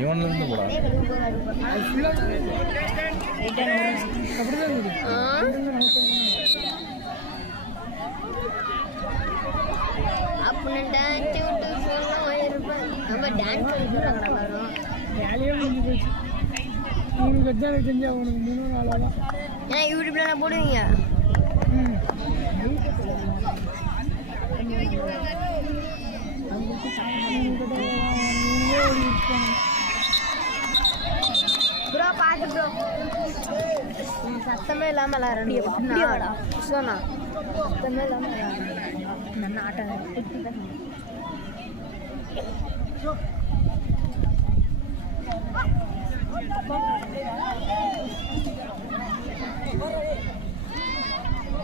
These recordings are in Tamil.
இவன்லேருந்து போடா அப்படின்னு டான்ஸ் விட்டு சொல்லுவோம் நம்ம டான்ஸ் சொல்லிடுறாங்க வரும் வேலையே முடிஞ்சு போச்சு உங்களுக்கு எதாவது செஞ்சா உனக்கு 3 நாள் தான் ஏன்னா யூடியூப்ல நான் போடுவீங்க ப்ரோ பாத்து ப்ரோ சத்தமே இல்லாம விளாட்றேன் சொன்னா சத்தமே இல்லாம விளாட்றேன் நல்ல ஆட்டம்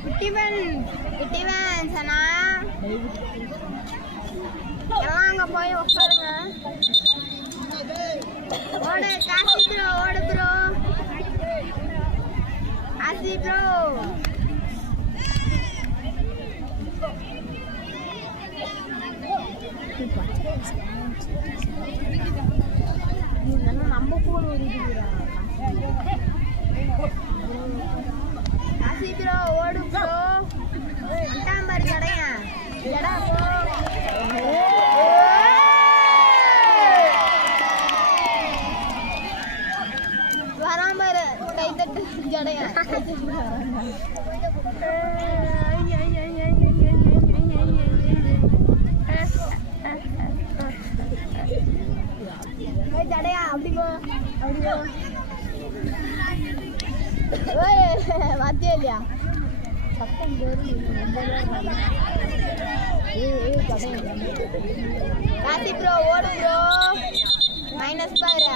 குட்டிவன் சனா எல்லாம் அங்கே போய் உட்காருங்க ஓடு காசி ப்ரோ ஓடு ப்ரோ காசி ப்ரோ நம்ம போன் காசி ப்ரோ ஓடு ப்ரோ பாரு கடையா எடா போ வராமரு கை தட்டு ஜடையா ஜடையா அப்படி போ வாத்தியா இல்லையா சத்தம் காசி ப்ரோ ஓடு ப்ரோ மைனஸ் பாரு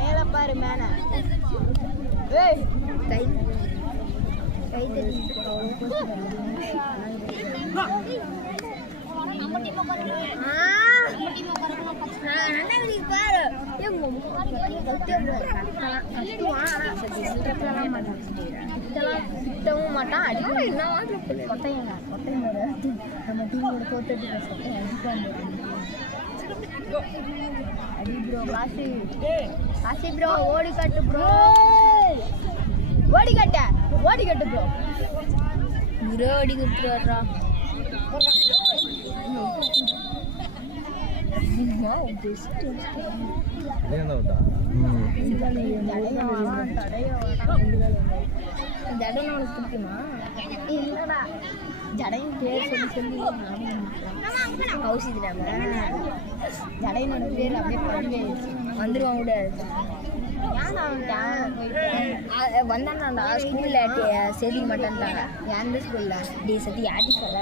மேல பாரு மேல ஏய் கை கை திட்டவும் மாட்டான் அடிக்கடி கொட்டையங்க நம்ம டீமோட தோத்துட்டு அடி ப்ரோ காசி ப்ரோ ஓடி கட்டு ப்ரோ ஓடி கட்டு ப்ரோ ஓடி கட்டுறா ஜடன் உனக்கு பிடிக்குமா இல்லடா ஜடையின் பேர் சொல்லி கௌசிக்கிறாங்க ஜடையினோட பேர் அப்படியே பழகி வந்துடுவான் கூட வந்தான்டா ஸ்கூலில் சேர்த்திக்க மாட்டேன்ட்டாங்க எந்த ஸ்கூலில் டே சத்தி யார்ட்டி சொல்ல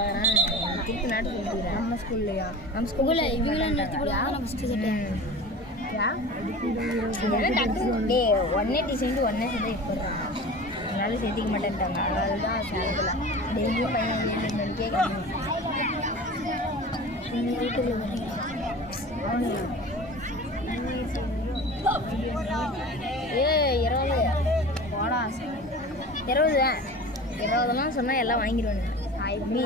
திருப்பி நாட்டு சொல்லிக்கிறேன் நம்ம ஸ்கூல்லையா நம்ம ஸ்கூலில் இவங்களாம் நிறுத்தி போடா நம்ம ஸ்கூல் டே ஒன்னே டிசைன்ட்டு ஒன்னே சேர்த்து போடுறாங்க அதனால சேர்த்திக்க மாட்டேன்ட்டாங்க அதுதான் சேலத்தில் டெய்லியும் பையன் கேட்கணும் ஏ 20 போடா 20 சொன்னால் எல்லாம் வாங்கிடுவானுங்க எப்படி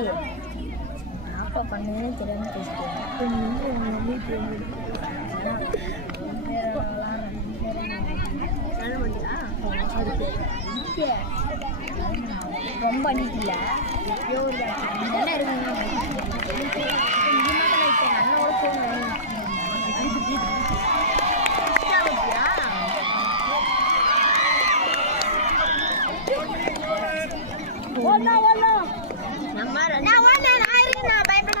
அப்பா பண்ணுன்னு தெரியாமல் பேசிட்டேன் ரொம்ப அடிக்கல என்ன இருக்குங்க அண்ணனோட ஃபோன் நான் பயப்பட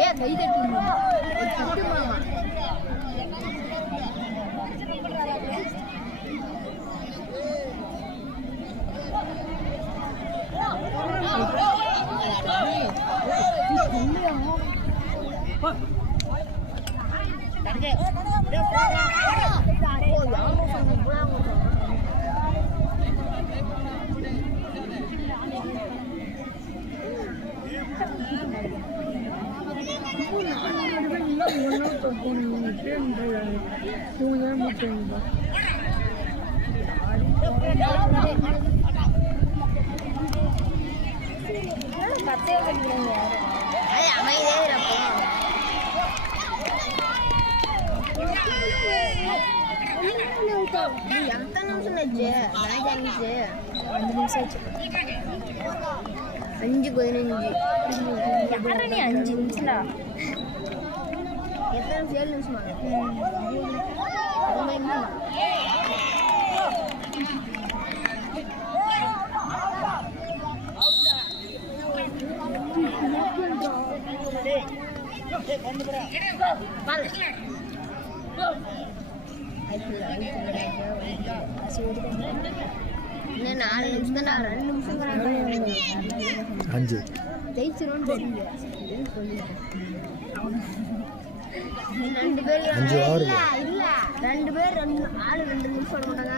ஏ கை தட்டு மாமா எத்தனை நிமிஷம் ஆச்சு மேட்ச் ஆகிடுச்சு 5 நிமிஷம் ஆச்சு 5:15 யாரா நீ 5 நிமிஷம்டா எத்தனை நிமிஷம் 7 நிமிஷமா ரொம்ப நிமிஷம் இன்னும் 4 நிமிஷம் தான் 2 நிமிஷம் 5 ஜெயிச்சிரும் தெரியுது 2 பேர் 5 ஓவர் இல்ல 2 பேர் 2 நிமிஷம் ஓட மாட்டாங்க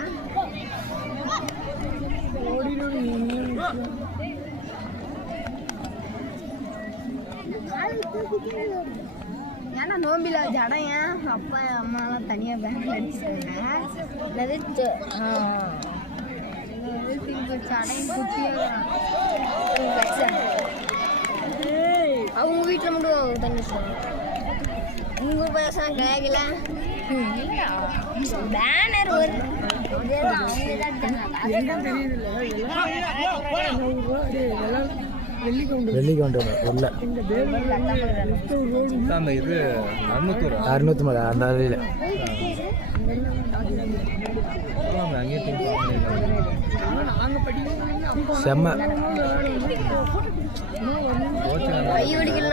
ஏன்னா நோம்பில ஜடம் ஏன் அப்பா அம்மாலாம் தனியாக பேங்க் அடிச்சாங்க ஜடையும் குட்டியாக அவங்க வீட்டில் மட்டும் தண்ணி உங்க பேச கேட்கல பேனர் ஒரு வெள்ளி கவுண்ட் உள்ள அந்த இது 600 அந்த வழியில் செம்ம கை வடிக்கல